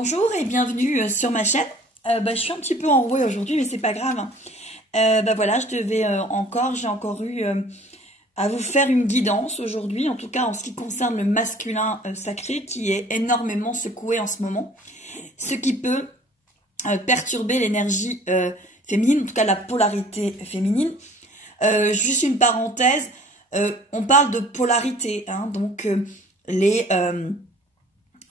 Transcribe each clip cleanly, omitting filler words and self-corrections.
Bonjour et bienvenue sur ma chaîne. Je suis un petit peu enrouée aujourd'hui, mais c'est pas grave. Voilà, j'ai encore eu à vous faire une guidance aujourd'hui, en tout cas en ce qui concerne le masculin sacré qui est énormément secoué en ce moment, ce qui peut perturber l'énergie féminine, en tout cas la polarité féminine. Juste une parenthèse, on parle de polarité, hein, donc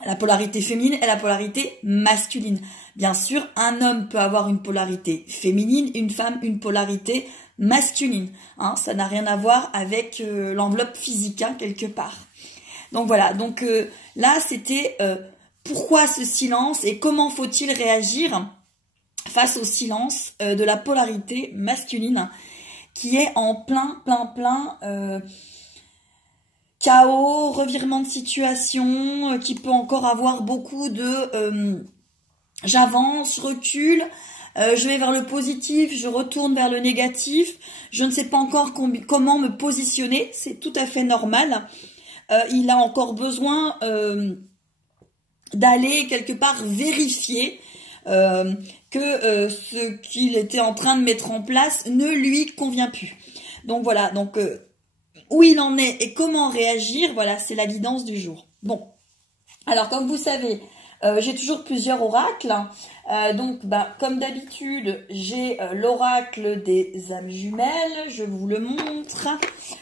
la polarité féminine et la polarité masculine. Bien sûr, un homme peut avoir une polarité féminine, une femme une polarité masculine. Hein, ça n'a rien à voir avec l'enveloppe physique, hein, quelque part. Donc voilà, là c'était pourquoi ce silence et comment faut-il réagir face au silence de la polarité masculine qui est en plein chaos, revirement de situation, qui peut encore avoir beaucoup de j'avance, je recule, je vais vers le positif, je retourne vers le négatif, je ne sais pas encore comment me positionner, c'est tout à fait normal. Il a encore besoin d'aller quelque part vérifier que ce qu'il était en train de mettre en place ne lui convient plus. Donc voilà, où il en est et comment réagir, voilà, c'est la guidance du jour. Bon, alors comme vous savez, j'ai toujours plusieurs oracles. Comme d'habitude, j'ai l'oracle des âmes jumelles, je vous le montre.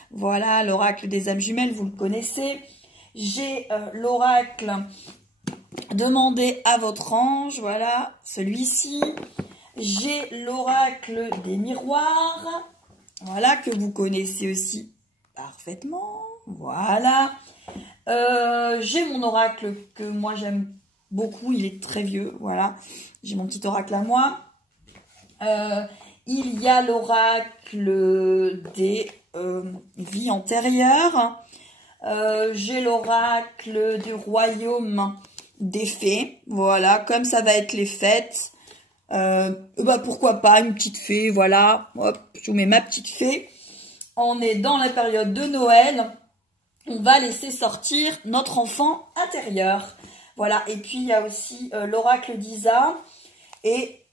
Voilà, l'oracle des âmes jumelles, vous le connaissez. J'ai l'oracle demandez à votre ange, voilà, celui-ci. J'ai l'oracle des miroirs, voilà, que vous connaissez aussi parfaitement, voilà. J'ai mon oracle que moi j'aime beaucoup, il est très vieux, voilà. J'ai mon petit oracle à moi. Il y a l'oracle des vies antérieures. J'ai l'oracle du royaume des fées, voilà, comme ça va être les fêtes. Pourquoi pas une petite fée, voilà. Hop, je vous mets ma petite fée. On est dans la période de Noël, on va laisser sortir notre enfant intérieur. Voilà, et puis il y a aussi l'oracle d'Isa et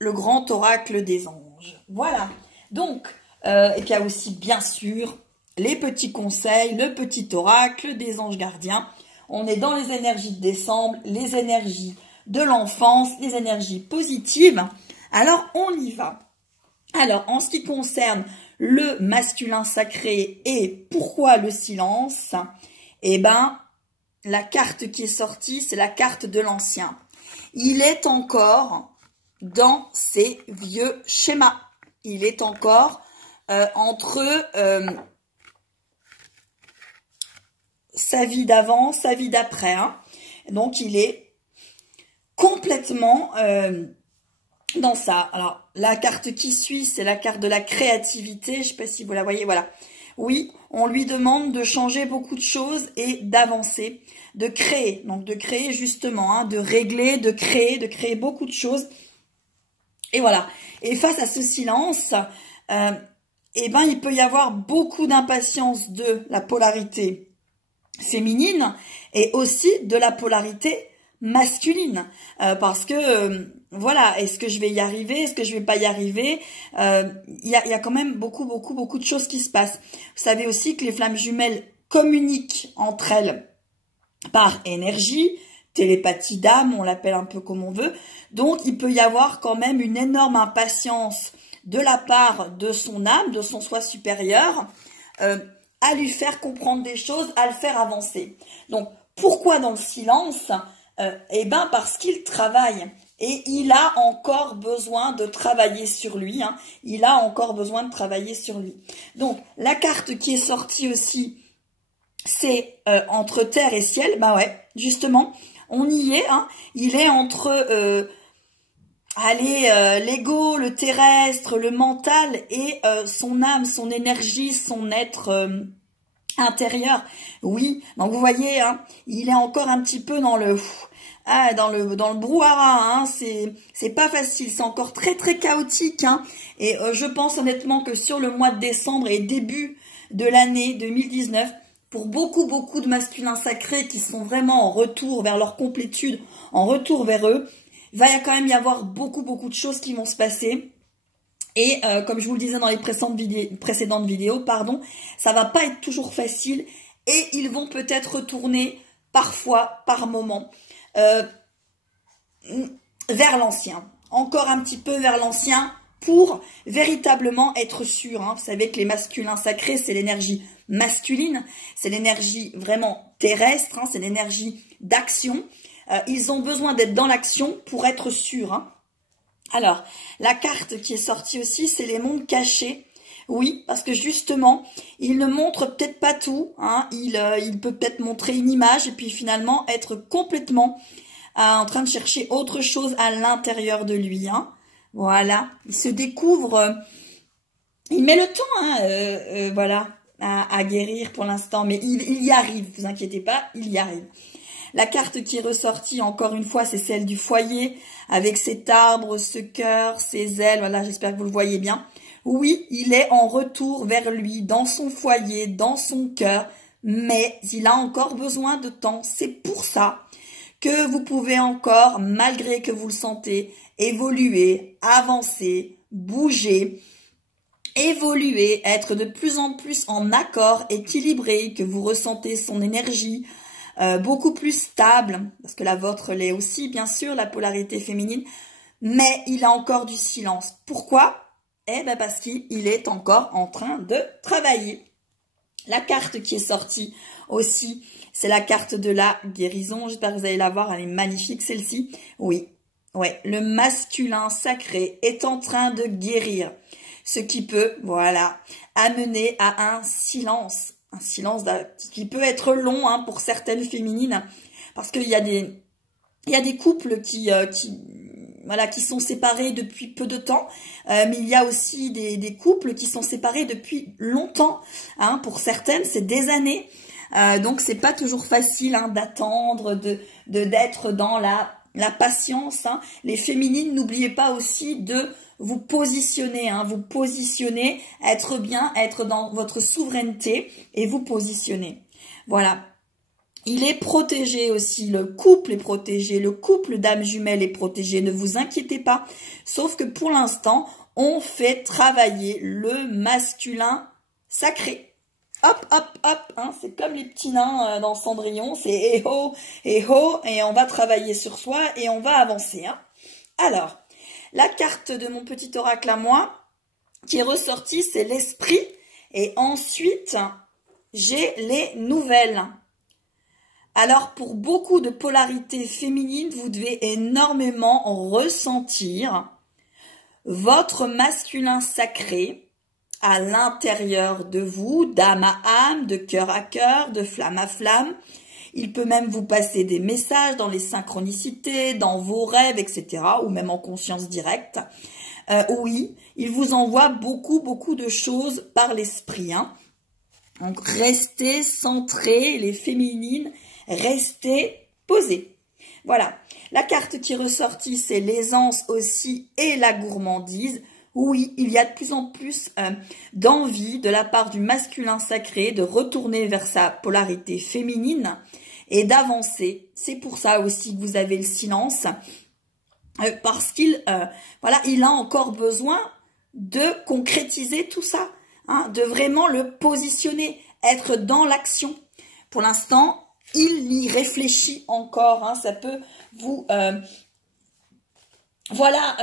le grand oracle des anges. Voilà, donc, et puis il y a aussi bien sûr les petits conseils, le petit oracle des anges gardiens. On est dans les énergies de décembre, les énergies de l'enfance, les énergies positives. Alors, on y va. Alors, en ce qui concerne le masculin sacré et pourquoi le silence, la carte qui est sortie, c'est la carte de l'ancien. Il est encore dans ses vieux schémas. Il est encore entre sa vie d'avant, sa vie d'après. Hein. Donc, il est complètement dans ça. Alors, la carte qui suit, c'est la carte de la créativité. Je ne sais pas si vous la voyez, voilà. Oui, on lui demande de changer beaucoup de choses et d'avancer, de créer. Donc, de créer justement, hein, de régler, de créer beaucoup de choses. Et voilà. Et face à ce silence, il peut y avoir beaucoup d'impatience de la polarité féminine et aussi de la polarité masculine, parce que voilà, est-ce que je vais y arriver, est-ce que je vais pas y arriver, il y a quand même beaucoup de choses qui se passent. Vous savez aussi que les flammes jumelles communiquent entre elles par énergie, télépathie d'âme, on l'appelle un peu comme on veut. Donc il peut y avoir quand même une énorme impatience de la part de son âme, de son soi supérieur, à lui faire comprendre des choses, à le faire avancer. Donc pourquoi dans le silence? Parce qu'il travaille et il a encore besoin de travailler sur lui. Hein. Il a encore besoin de travailler sur lui. Donc, la carte qui est sortie aussi, c'est entre terre et ciel. Bah ouais, justement, on y est. Hein. Il est entre l'ego, le terrestre, le mental et son âme, son énergie, son être intérieur. Oui, donc vous voyez, hein, il est encore un petit peu dans le brouhaha, hein, c'est pas facile, c'est encore très chaotique, hein, et je pense honnêtement que sur le mois de décembre et début de l'année 2019, pour beaucoup de masculins sacrés qui sont vraiment en retour vers leur complétude, en retour vers eux, il va quand même y avoir beaucoup de choses qui vont se passer. Et comme je vous le disais dans les précédentes vidéos, pardon, ça va pas être toujours facile et ils vont peut-être retourner parfois, par moment, vers l'ancien. Encore un petit peu vers l'ancien pour véritablement être sûr. Hein. Vous savez que les masculins sacrés, c'est l'énergie masculine, c'est l'énergie vraiment terrestre, hein, c'est l'énergie d'action. Ils ont besoin d'être dans l'action pour être sûrs. Hein. Alors, la carte qui est sortie aussi, c'est les mondes cachés. Oui, parce que justement, il ne montre peut-être pas tout. Hein. Il peut peut-être montrer une image et puis finalement être complètement en train de chercher autre chose à l'intérieur de lui. Hein. Voilà, il se découvre. Il met le temps, hein, voilà, à guérir pour l'instant, mais il y arrive. Vous inquiétez pas, il y arrive. La carte qui est ressortie, encore une fois, c'est celle du foyer, avec cet arbre, ce cœur, ses ailes. Voilà, j'espère que vous le voyez bien. Oui, il est en retour vers lui, dans son foyer, dans son cœur, mais il a encore besoin de temps. C'est pour ça que vous pouvez encore, malgré que vous le sentez, évoluer, avancer, bouger, évoluer, être de plus en plus en accord, équilibré, que vous ressentez son énergie, beaucoup plus stable, parce que la vôtre l'est aussi, bien sûr, la polarité féminine, mais il a encore du silence. Pourquoi? Eh bien, parce qu'il est encore en train de travailler. La carte qui est sortie aussi, c'est la carte de la guérison. J'espère que vous allez la voir, elle est magnifique, celle-ci. Oui, ouais, le masculin sacré est en train de guérir, ce qui peut, voilà, amener à un silence qui peut être long, hein, pour certaines féminines, parce qu'il y a des couples qui sont séparés depuis peu de temps, mais il y a aussi des couples qui sont séparés depuis longtemps, hein, pour certaines c'est des années, donc c'est pas toujours facile, hein, d'attendre, d'être dans la patience, hein. Les féminines, n'oubliez pas aussi de vous positionner, hein, vous positionner, être bien, être dans votre souveraineté et vous positionner. Voilà. Il est protégé aussi, le couple est protégé, le couple d'âmes jumelles est protégé, ne vous inquiétez pas. Sauf que pour l'instant, on fait travailler le masculin sacré. Hop, hop, hop, hein, c'est comme les petits nains dans Cendrillon, c'est eh-ho, et on va travailler sur soi et on va avancer. Hein. Alors, la carte de mon petit oracle à moi, qui est ressortie, c'est l'esprit. Et ensuite, j'ai les nouvelles. Alors, pour beaucoup de polarités féminines, vous devez énormément ressentir votre masculin sacré à l'intérieur de vous, d'âme à âme, de cœur à cœur, de flamme à flamme. Il peut même vous passer des messages dans les synchronicités, dans vos rêves, etc. ou même en conscience directe. Oui, il vous envoie beaucoup de choses par l'esprit. Hein. Donc, restez centrés, les féminines, restez posées. Voilà. La carte qui est ressortie, c'est l'aisance aussi et la gourmandise. Oui, il y a de plus en plus d'envie de la part du masculin sacré de retourner vers sa polarité féminine et d'avancer. C'est pour ça aussi que vous avez le silence, parce qu'il voilà, il a encore besoin de concrétiser tout ça, hein, de vraiment le positionner, être dans l'action. Pour l'instant, il y réfléchit encore. Hein, ça peut vous voilà,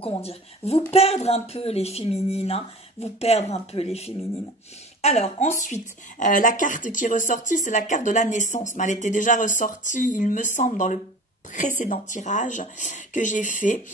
comment dire, vous perdre un peu les féminines, hein, vous perdre un peu les féminines. Alors, ensuite, la carte qui est ressortie, c'est la carte de la naissance. Mais elle était déjà ressortie, il me semble, dans le précédent tirage que j'ai fait,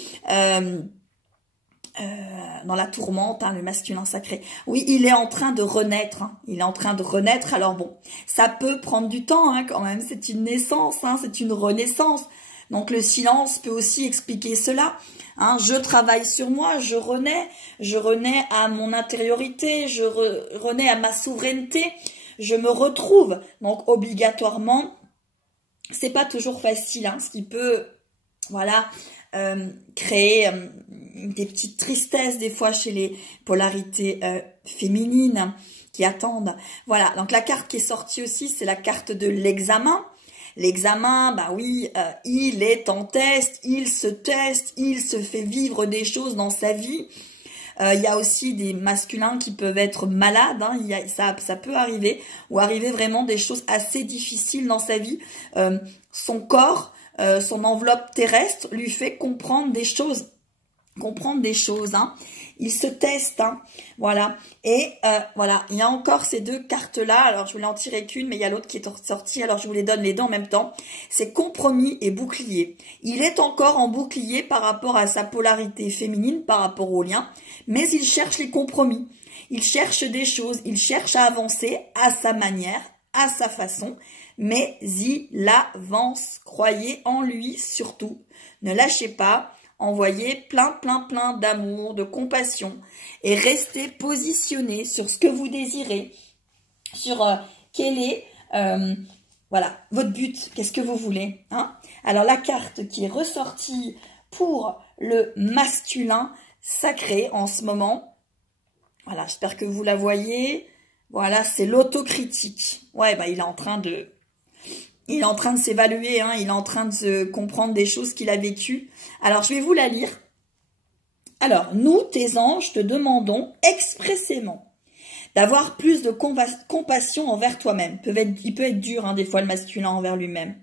dans la tourmente, hein, le masculin sacré. Oui, il est en train de renaître, hein, il est en train de renaître. Alors bon, ça peut prendre du temps, hein, quand même, c'est une naissance, hein, c'est une renaissance. Donc le silence peut aussi expliquer cela. Hein, je travaille sur moi, je renais à mon intériorité, je renais à ma souveraineté, je me retrouve. Donc obligatoirement, c'est pas toujours facile, hein, ce qui peut, voilà, créer des petites tristesses des fois chez les polarités féminines. qui attendent. Voilà, donc la carte qui est sortie aussi, c'est la carte de l'examen. L'examen, bah oui, il est en test, il se fait vivre des choses dans sa vie. Il y a aussi des masculins qui peuvent être malades, hein, ça peut arriver, ou arriver vraiment des choses assez difficiles dans sa vie. Son corps, son enveloppe terrestre lui fait comprendre des choses. Hein. Il se teste, hein. Voilà. Et voilà, il y a encore ces deux cartes-là. Alors, je voulais en tirer qu'une, mais il y a l'autre qui est sortie. Alors, je vous les donne les deux en même temps. C'est compromis et bouclier. Il est encore en bouclier par rapport à sa polarité féminine, par rapport au lien, mais il cherche les compromis. Il cherche des choses, il cherche à avancer à sa manière, à sa façon, mais il avance. Croyez en lui surtout. Ne lâchez pas. Envoyez plein d'amour, de compassion et restez positionné sur ce que vous désirez, sur quel est voilà, votre but, qu'est-ce que vous voulez. Hein? Alors la carte qui est ressortie pour le masculin sacré en ce moment, voilà, j'espère que vous la voyez, voilà, c'est l'autocritique. Ouais, bah il est en train de s'évaluer, hein, il est en train de se comprendre des choses qu'il a vécues. Alors, je vais vous la lire. Alors, nous, tes anges, te demandons expressément d'avoir plus de compassion envers toi-même. Il peut être dur, hein, des fois, le masculin envers lui-même.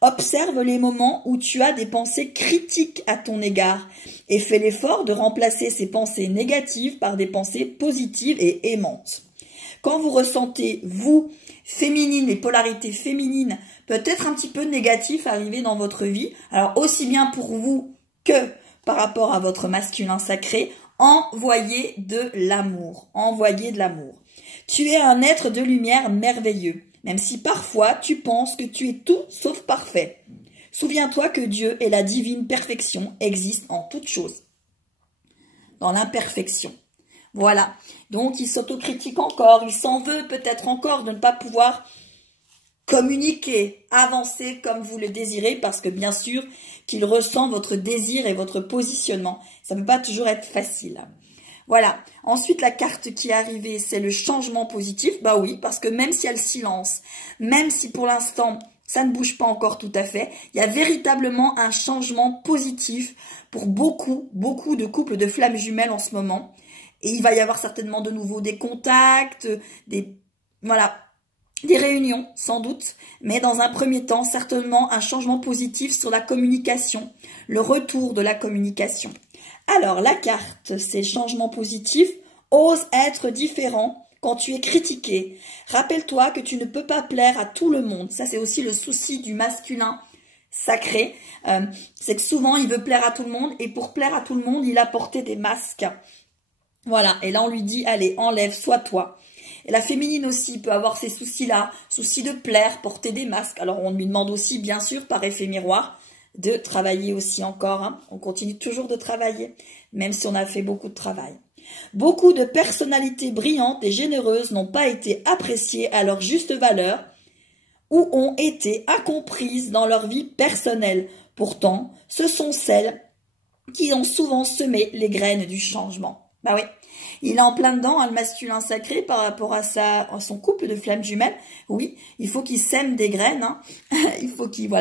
Observe les moments où tu as des pensées critiques à ton égard et fais l'effort de remplacer ces pensées négatives par des pensées positives et aimantes. Quand vous ressentez, vous, féminine, les polarités féminines, peut-être un petit peu négatif arriver dans votre vie, alors aussi bien pour vous que par rapport à votre masculin sacré, envoyez de l'amour, envoyez de l'amour. Tu es un être de lumière merveilleux, même si parfois tu penses que tu es tout sauf parfait. Souviens-toi que Dieu et la divine perfection existent en toutes choses, dans l'imperfection. Voilà, donc il s'autocritique encore, il s'en veut peut-être encore de ne pas pouvoir communiquer, avancer comme vous le désirez, parce que bien sûr qu'il ressent votre désir et votre positionnement. Ça ne peut pas toujours être facile. Voilà, ensuite la carte qui est arrivée, c'est le changement positif. Bah oui, parce que même s'il y a le silence, même si pour l'instant ça ne bouge pas encore tout à fait, il y a véritablement un changement positif pour beaucoup de couples de flammes jumelles en ce moment. Et il va y avoir certainement de nouveau des contacts, des réunions sans doute, mais dans un premier temps, certainement un changement positif sur la communication, le retour de la communication. Alors la carte, c'est changement positif, ose être différent quand tu es critiqué. Rappelle-toi que tu ne peux pas plaire à tout le monde. Ça, c'est aussi le souci du masculin sacré. C'est que souvent, il veut plaire à tout le monde et pour plaire à tout le monde, il a porté des masques. Voilà, et là on lui dit, allez, enlève, sois toi. Et la féminine aussi peut avoir ces soucis-là, soucis de plaire, porter des masques. Alors on lui demande aussi, bien sûr, par effet miroir, de travailler aussi encore. Hein. On continue toujours de travailler, même si on a fait beaucoup de travail. Beaucoup de personnalités brillantes et généreuses n'ont pas été appréciées à leur juste valeur ou ont été incomprises dans leur vie personnelle. Pourtant, ce sont celles qui ont souvent semé les graines du changement. Bah oui, il est en plein dedans, hein, le masculin sacré par rapport à son couple de flammes jumelles. Oui, il faut qu'il sème des graines, hein. Il faut qu'il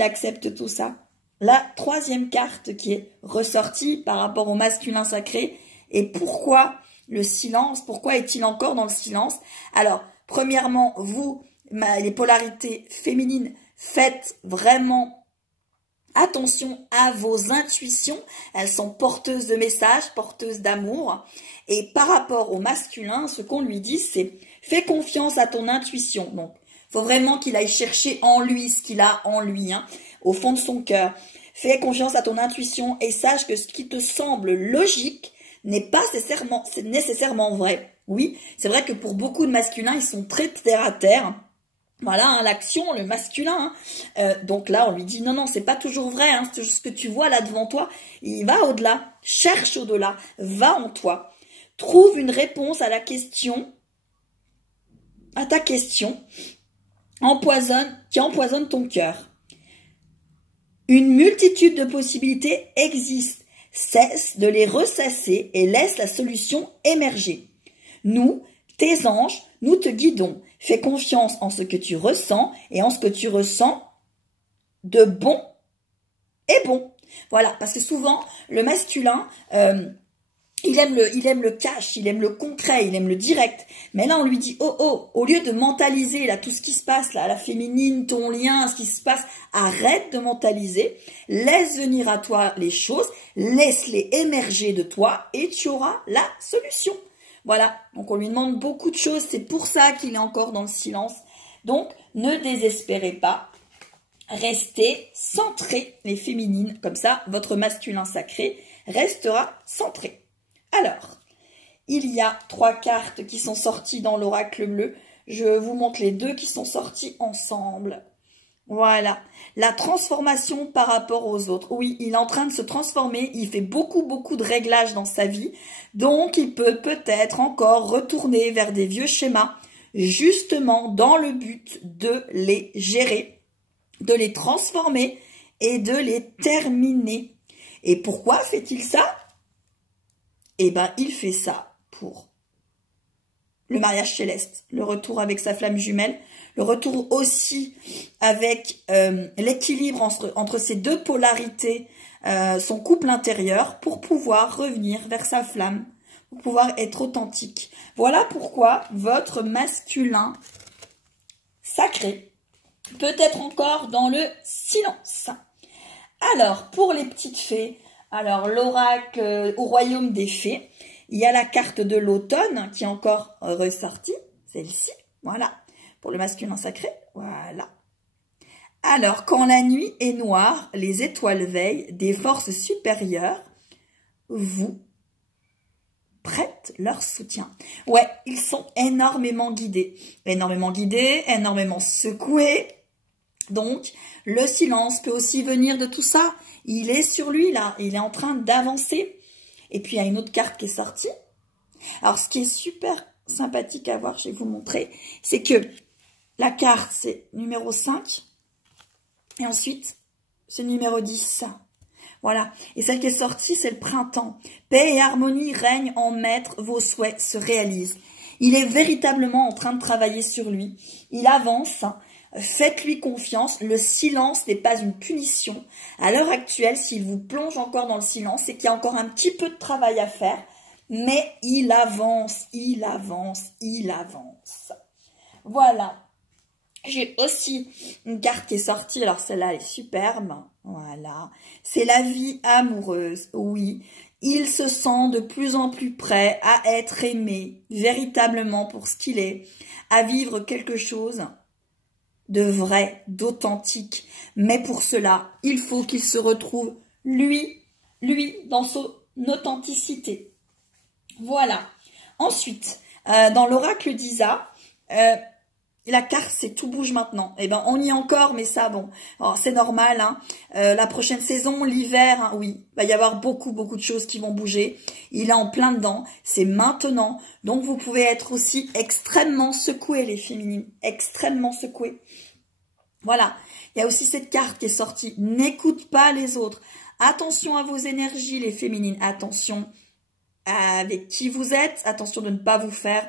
accepte tout ça. La troisième carte qui est ressortie par rapport au masculin sacré, et pourquoi le silence, pourquoi est-il encore dans le silence? Alors, premièrement, vous, les polarités féminines, faites vraiment attention à vos intuitions, elles sont porteuses de messages, porteuses d'amour. Et par rapport au masculin, ce qu'on lui dit, c'est fais confiance à ton intuition. Donc, faut vraiment qu'il aille chercher en lui ce qu'il a en lui, hein, au fond de son cœur. Fais confiance à ton intuition et sache que ce qui te semble logique n'est pas nécessairement vrai. Oui, c'est vrai que pour beaucoup de masculins, ils sont très terre à terre. Voilà, hein, l'action, le masculin. Hein. Donc là, on lui dit, non, c'est pas toujours vrai. Hein, ce que tu vois là devant toi, il va au-delà. Cherche au-delà. Va en toi. Trouve une réponse à ta question qui empoisonne ton cœur. Une multitude de possibilités existent. Cesse de les ressasser et laisse la solution émerger. Nous, Tes anges, nous te guidons. Fais confiance en ce que tu ressens et en ce que tu ressens de bon et bon. Voilà, parce que souvent, le masculin, il aime le cash, il aime le concret, il aime le direct. Mais là, on lui dit, oh, oh, au lieu de mentaliser là tout ce qui se passe, là, la féminine, ton lien, ce qui se passe, arrête de mentaliser, laisse venir à toi les choses, laisse-les émerger de toi et tu auras la solution. Voilà, donc on lui demande beaucoup de choses, c'est pour ça qu'il est encore dans le silence. Donc, ne désespérez pas, restez centrés, les féminines, comme ça, votre masculin sacré restera centré. Alors, il y a 3 cartes qui sont sorties dans l'oracle bleu. Je vous montre les 2 qui sont sorties ensemble. Voilà, la transformation par rapport aux autres. Oui, il est en train de se transformer, il fait beaucoup de réglages dans sa vie. Donc, il peut peut-être encore retourner vers des vieux schémas, justement dans le but de les gérer, de les transformer et de les terminer. Et pourquoi fait-il ça? Eh ben, il fait ça pour le mariage céleste, le retour avec sa flamme jumelle, le retour aussi avec l'équilibre entre ces 2 polarités, son couple intérieur, pour pouvoir revenir vers sa flamme, pour pouvoir être authentique. Voilà pourquoi votre masculin sacré peut être encore dans le silence. Alors, pour les petites fées, alors l'oracle au royaume des fées, il y a la carte de l'automne qui est encore ressortie, celle-ci, voilà, pour le masculin sacré, voilà. Alors, quand la nuit est noire, les étoiles veillent, des forces supérieures vous prêtent leur soutien. Ouais, ils sont énormément guidés, énormément secoués. Donc, le silence peut aussi venir de tout ça. Il est sur lui, là. Il est en train d'avancer. Et puis, il y a une autre carte qui est sortie. Alors, ce qui est super sympathique à voir, je vais vous montrer, c'est que la carte, c'est numéro 5. Et ensuite, c'est numéro 10. Voilà. Et celle qui est sortie, c'est le printemps. Paix et harmonie règnent en maître. Vos souhaits se réalisent. Il est véritablement en train de travailler sur lui. Il avance. Faites-lui confiance, le silence n'est pas une punition. À l'heure actuelle, s'il vous plonge encore dans le silence, c'est qu'il y a encore un petit peu de travail à faire, mais il avance, il avance, il avance. Voilà. J'ai aussi une carte qui est sortie, alors celle-là elle est superbe, voilà. C'est la vie amoureuse, oui. Il se sent de plus en plus prêt à être aimé, véritablement pour ce qu'il est, à vivre quelque chose de vrai, d'authentique. Mais pour cela, il faut qu'il se retrouve, lui, dans son authenticité. Voilà. Ensuite, dans l'oracle d'Isa, la carte, c'est tout bouge maintenant. Eh ben, on y est encore, mais ça, bon, c'est normal. Hein. La prochaine saison, l'hiver, hein, oui, va y avoir beaucoup de choses qui vont bouger. Il est en plein dedans. C'est maintenant. Donc, vous pouvez être aussi extrêmement secoués, les féminines. Extrêmement secoués. Voilà. Il y a aussi cette carte qui est sortie. N'écoute pas les autres. Attention à vos énergies, les féminines. Attention avec qui vous êtes. Attention de ne pas vous faire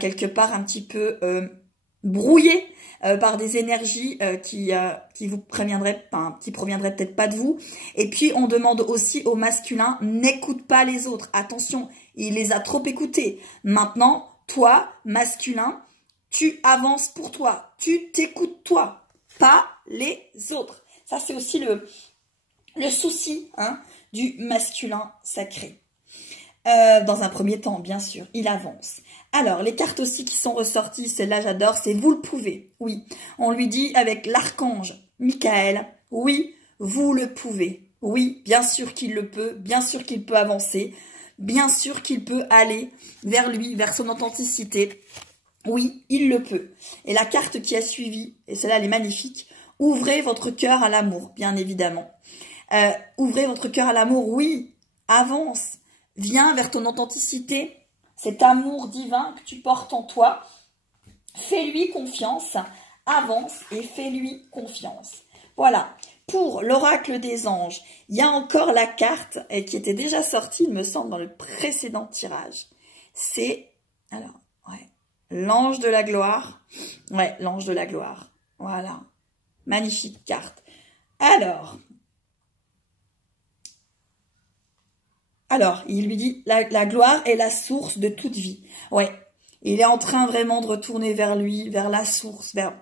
quelque part un petit peu brouillé par des énergies qui vous préviendraient, qui proviendraient peut-être pas de vous. Et puis on demande aussi au masculin, n'écoute pas les autres. Attention, il les a trop écoutés. Maintenant, toi, masculin, tu avances pour toi, tu t'écoutes toi, pas les autres. Ça c'est aussi le souci du masculin sacré. Dans un premier temps, bien sûr, il avance. Alors, les cartes aussi qui sont ressorties, celle-là j'adore, c'est vous le pouvez. Oui, on lui dit avec l'archange Michael, oui, vous le pouvez. Oui, bien sûr qu'il le peut, bien sûr qu'il peut avancer, bien sûr qu'il peut aller vers lui, vers son authenticité. Oui, il le peut. Et la carte qui a suivi, et celle-là elle est magnifique, ouvrez votre cœur à l'amour, bien évidemment. Ouvrez votre cœur à l'amour, oui, avance, viens vers ton authenticité, cet amour divin que tu portes en toi, fais-lui confiance, avance et fais-lui confiance. Voilà, pour l'oracle des anges, il y a encore la carte qui était déjà sortie, il me semble, dans le précédent tirage. C'est Alors, ouais. L'ange de la gloire. Ouais, l'ange de la gloire. Voilà. Magnifique carte. Alors, il lui dit, la gloire est la source de toute vie. Ouais, il est en train vraiment de retourner vers lui, vers la source, vers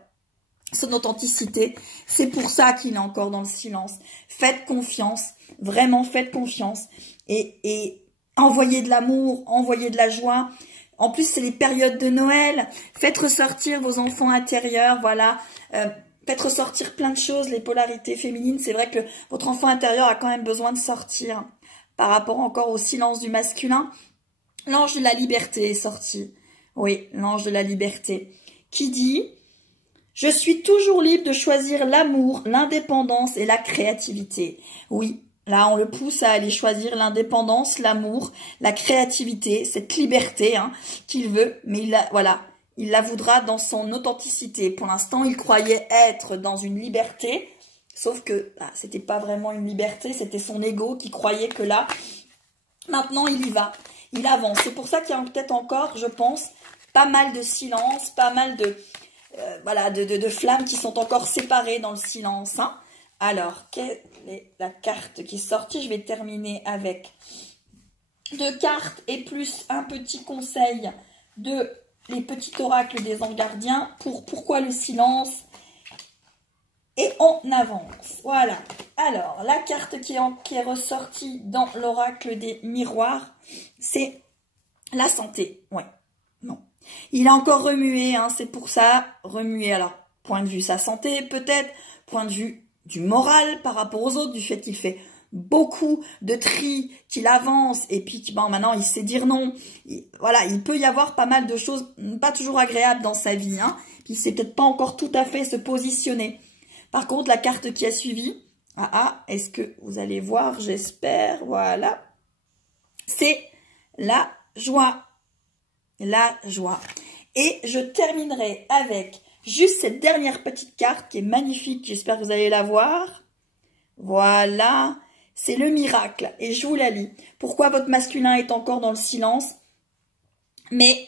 son authenticité. C'est pour ça qu'il est encore dans le silence. Faites confiance, vraiment faites confiance. Et envoyez de l'amour, envoyez de la joie. En plus, c'est les périodes de Noël. Faites ressortir vos enfants intérieurs, voilà. Faites ressortir plein de choses, les polarités féminines. C'est vrai que votre enfant intérieur a quand même besoin de sortir. Par rapport encore au silence du masculin, l'ange de la liberté est sorti. Oui, l'ange de la liberté. Qui dit, je suis toujours libre de choisir l'amour, l'indépendance et la créativité. Oui, là on le pousse à aller choisir l'indépendance, l'amour, la créativité, cette liberté qu'il veut, mais il la voudra dans son authenticité. Pour l'instant, il croyait être dans une liberté. Sauf que c'était pas vraiment une liberté, c'était son ego qui croyait que là, maintenant il y va, il avance. C'est pour ça qu'il y a peut-être encore, je pense, pas mal de silence, pas mal de flammes qui sont encore séparées dans le silence. Alors, quelle est la carte qui est sortie? Je vais terminer avec 2 cartes et plus un petit conseil de les petits oracles des anges gardiens pour pourquoi le silence. Et on avance. Voilà. Alors, la carte qui est ressortie dans l'oracle des miroirs, c'est la santé. Ouais. Non. Il a encore remué, c'est pour ça. Remué, alors, point de vue sa santé, peut-être. Point de vue du moral par rapport aux autres, du fait qu'il fait beaucoup de tri, qu'il avance, et puis maintenant il sait dire non. Voilà, il peut y avoir pas mal de choses pas toujours agréables dans sa vie. Puis il sait peut-être pas encore tout à fait se positionner. Par contre, la carte qui a suivi, est-ce que vous allez voir, j'espère, voilà, c'est la joie. La joie. Et je terminerai avec juste cette dernière petite carte qui est magnifique, j'espère que vous allez la voir. Voilà, c'est le miracle. Et je vous la lis. Pourquoi votre masculin est encore dans le silence? Mais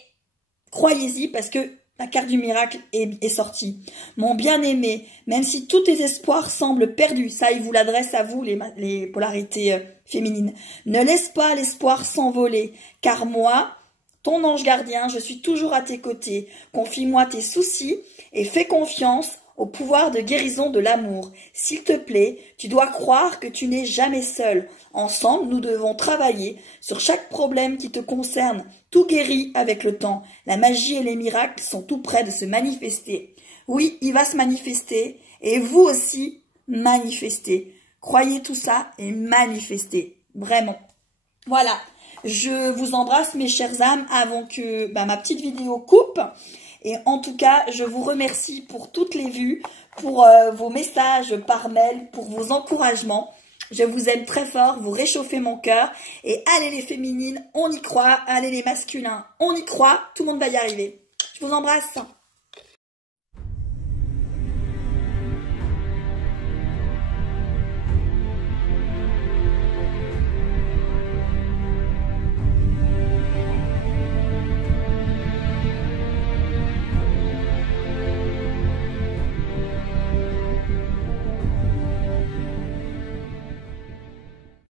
croyez-y parce que la carte du miracle est sortie. Mon bien-aimé, même si tous tes espoirs semblent perdus, ça il vous l'adresse à vous les polarités féminines, ne laisse pas l'espoir s'envoler, car moi, ton ange gardien, je suis toujours à tes côtés. Confie-moi tes soucis et fais confiance au pouvoir de guérison de l'amour. S'il te plaît, tu dois croire que tu n'es jamais seul. Ensemble, nous devons travailler sur chaque problème qui te concerne. Tout guérit avec le temps. La magie et les miracles sont tout près de se manifester. Oui, il va se manifester et vous aussi, manifestez. Croyez tout ça et manifestez. Vraiment. Voilà. Je vous embrasse mes chères âmes avant que ma petite vidéo coupe. Et en tout cas, je vous remercie pour toutes les vues, pour vos messages par mail, pour vos encouragements. Je vous aime très fort, vous réchauffez mon cœur. Et allez les féminines, on y croit. Allez les masculins, on y croit. Tout le monde va y arriver. Je vous embrasse.